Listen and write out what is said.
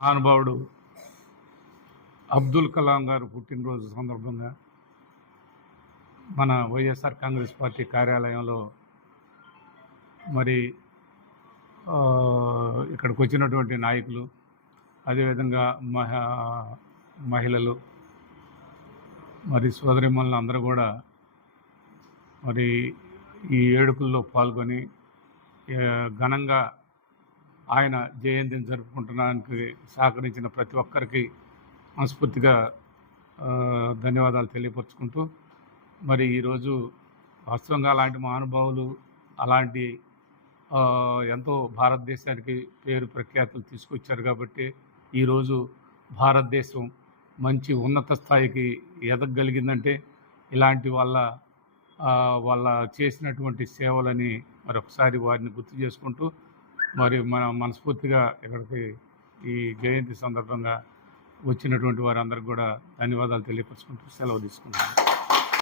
మహానుభావుడు అబ్దుల్ కలాం గారు పుట్టినరోజు సందర్భంగా మన వైఎస్ఆర్ కాంగ్రెస్ పార్టీ కార్యాలయంలో మరి ఇక్కడికి వచ్చినటువంటి నాయకులు అదేవిధంగా మహ మహిళలు మరి సోదరిమణులు అందరూ కూడా మరి ఈ వేడుకల్లో పాల్గొని ఘనంగా ఆయన జయంతిని జరుపుకుంటున్నానికి సహకరించిన ప్రతి ఒక్కరికి మనస్ఫూర్తిగా ధన్యవాదాలు తెలియపరుచుకుంటూ మరి ఈరోజు వాస్తవంగా అలాంటి మహానుభావులు అలాంటి ఎంతో భారతదేశానికి పేరు ప్రఖ్యాతులు తీసుకొచ్చారు కాబట్టి ఈరోజు భారతదేశం మంచి ఉన్నత స్థాయికి ఎదగగలిగిందంటే ఇలాంటి వాళ్ళ వాళ్ళ చేసినటువంటి సేవలని మరొకసారి వారిని గుర్తు చేసుకుంటూ మరి మన మనస్ఫూర్తిగా ఇక్కడికి ఈ జయంతి సందర్భంగా వచ్చినటువంటి వారందరికీ కూడా ధన్యవాదాలు తెలియపరుచుకుంటూ సెలవు తీసుకుంటున్నాను.